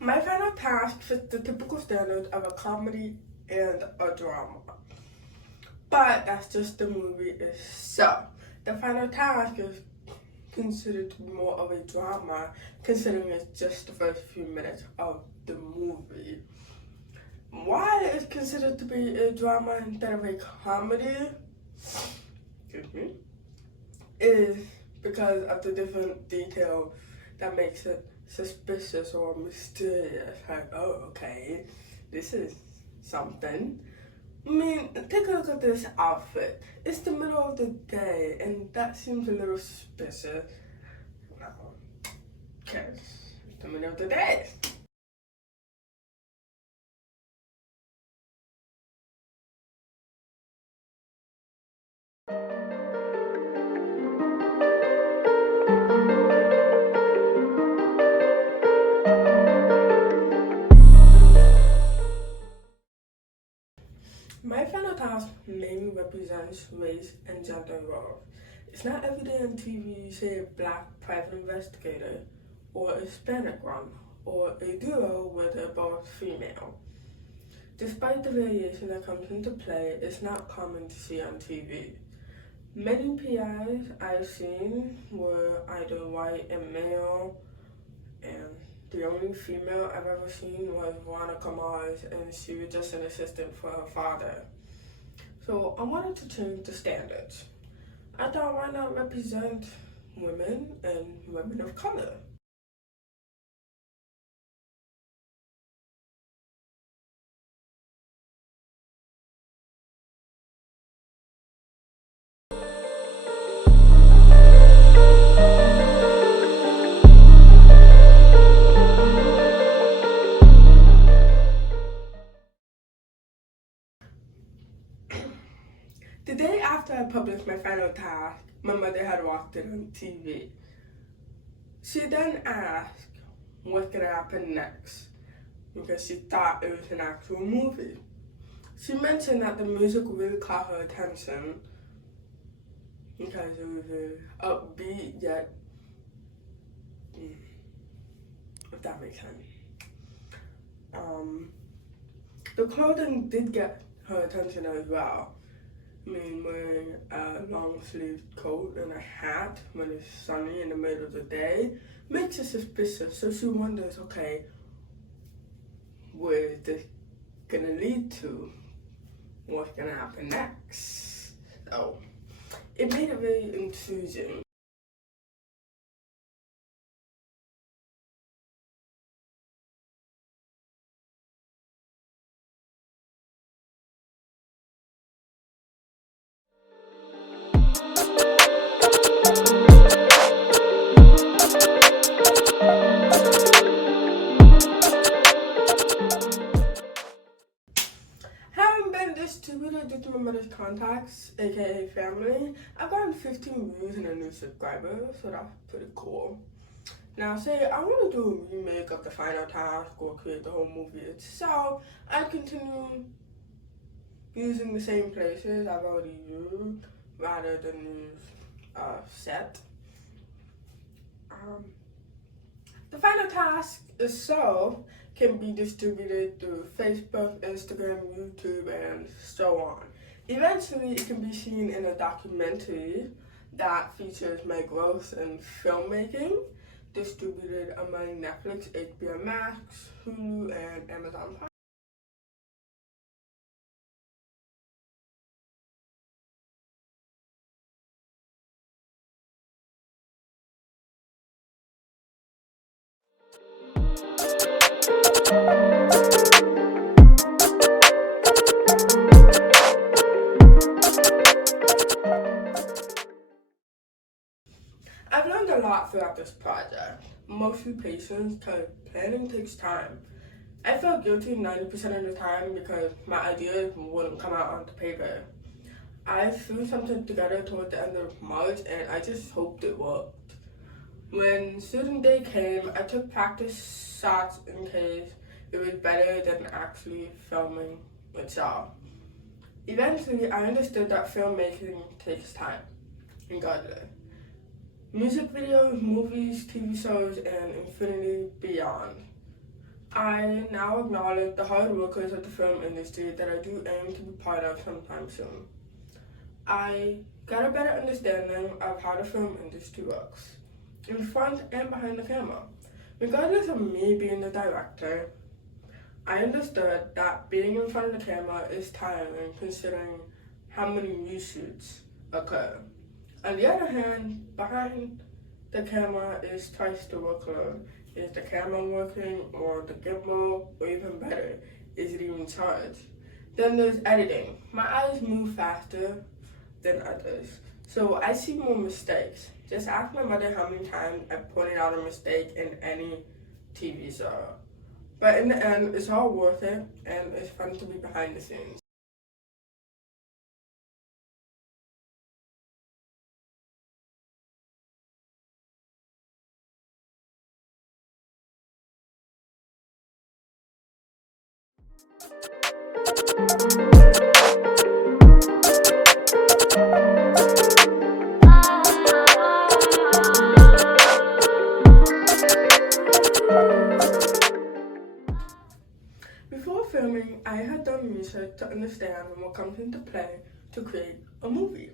My final task fits the typical standards of a comedy and a drama. But that's just the movie itself. The final task is considered to be more of a drama, considering it's just the first few minutes of the movie. Why it's considered to be a drama instead of a comedy is because of the different detail that makes it suspicious or mysterious. Like, oh, okay, this is something. I mean, take a look at this outfit. It's the middle of the day, and that seems a little suspicious. Because it's the middle of the day. My final task mainly represents race and gender roles. It's not every day on TV you see a black private investigator, or a Hispanic one, or a duo where they're both female. Despite the variation that comes into play, it's not common to see on TV. Many PIs I've seen were either white and male, and the only female I've ever seen was Veronica Mars, and she was just an assistant for her father. So I wanted to change the standards. I thought, why not represent women and women of color? The day after I published my final task, my mother had watched it on TV. She then asked what's gonna happen next, because she thought it was an actual movie. She mentioned that the music really caught her attention because it was very upbeat yet, if that makes sense. The clothing did get her attention as well. I mean, wearing a long sleeved coat and a hat when it's sunny in the middle of the day makes her suspicious. So she wonders, okay, where is this gonna lead to? What's gonna happen next? So it made it very intriguing. Having been distributed due to my mother's contacts, aka family, I've gotten 15 views and a new subscriber, so that's pretty cool. Now, say I want to do a remake of the final task or create the whole movie itself, I'd continue using the same places I've already used rather than use set. The final task itself can be distributed through Facebook, Instagram, YouTube, and so on. Eventually, it can be seen in a documentary that features my growth in filmmaking, distributed among Netflix, HBO Max, Hulu, and Amazon Prime. I've learned a lot throughout this project, mostly patience, because planning takes time. I felt guilty 90% of the time because my ideas wouldn't come out onto paper. I threw something together toward the end of March and I just hoped it worked. When student day came, I took practice shots in case it was better than actually filming itself. Eventually, I understood that filmmaking takes time and got it. Music videos, movies, TV shows, and infinity beyond. I now acknowledge the hard workers of the film industry that I do aim to be part of sometime soon. I got a better understanding of how the film industry works, in front and behind the camera. Regardless of me being the director, I understood that being in front of the camera is tiring considering how many reshoots occur. On the other hand, behind the camera is twice the workload. Is the camera working, or the gimbal, or even better, is it even charged? Then there's editing. My eyes move faster than others, so I see more mistakes. Just ask my mother how many times I pointed out a mistake in any TV show. But in the end, it's all worth it, and it's fun to be behind the scenes. Before filming, I had done research to understand what comes into play to create a movie.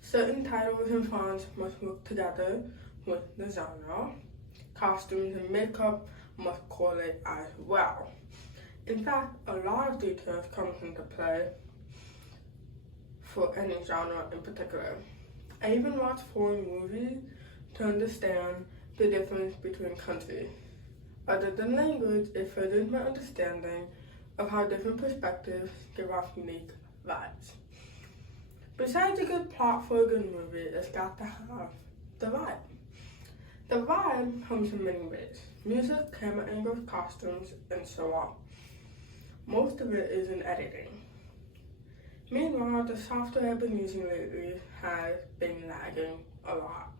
Certain titles and fonts must work together with the genre. Costumes and makeup must correlate as well. In fact, a lot of details comes into play for any genre in particular. I even watched foreign movies to understand the difference between countries. Other than language, it furthers my understanding of how different perspectives give off unique vibes. Besides a good plot for a good movie, it's got to have the vibe. The vibe comes in many ways: music, camera angles, costumes, and so on. Most of it is in editing. Meanwhile, the software I've been using lately has been lagging a lot.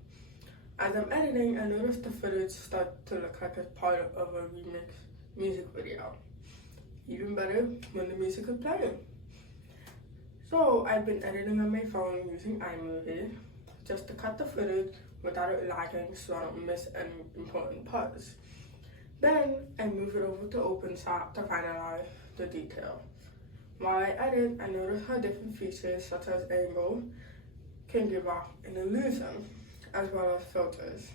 As I'm editing, I noticed the footage start to look like it's part of a remix music video. Even better when the music is playing. So I've been editing on my phone using iMovie just to cut the footage without it lagging so I don't miss any important parts. Then I move it over to OpenShot to finalize the detail. While I edit, I notice how different features such as angle can give off an illusion, as well as filters.